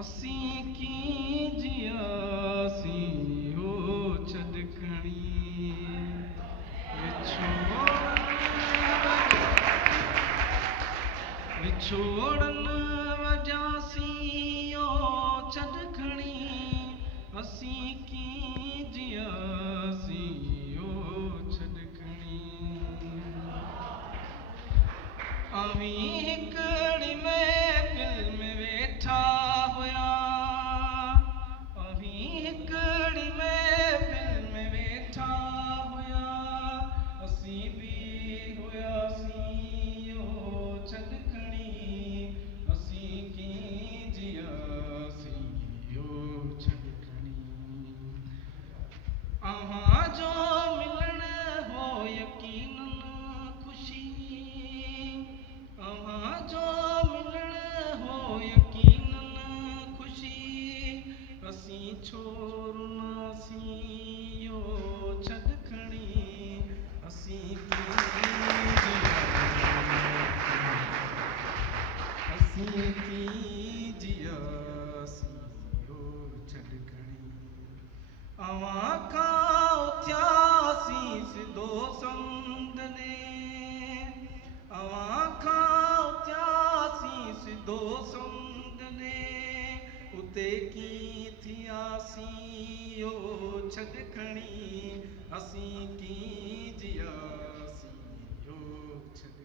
असीं कीं जियासीं हो छॾ खणी विछोड़न वॼासीं हो छॾ खणी असीं कीं जियासीं हो छॾ खणी अवीं हिकिड़ी महफ़िल में वेठा हुया अवीं हिकिड़ी महफ़िल में वेठा हुया असीं बि हुयासीं हो छॾ खणी असीं कीं जियासीं हो छॾ खणी अव्हां जो मिलण हो यकीनन ख़ुशी अव्हां जो मिलण हो यकीनन ख़ुशी असीं छो रुनासीं हो छॾ खणी असीं कीं जियासीं हो छॾ खणी अव्हां खां उथियासीं सिधो समुंड ॾे अव्हां खां उथियासीं सिधो समुंड ॾे उते कीं थियासीं हो छॾ खणी असीं कीं जियासीं हो छॾ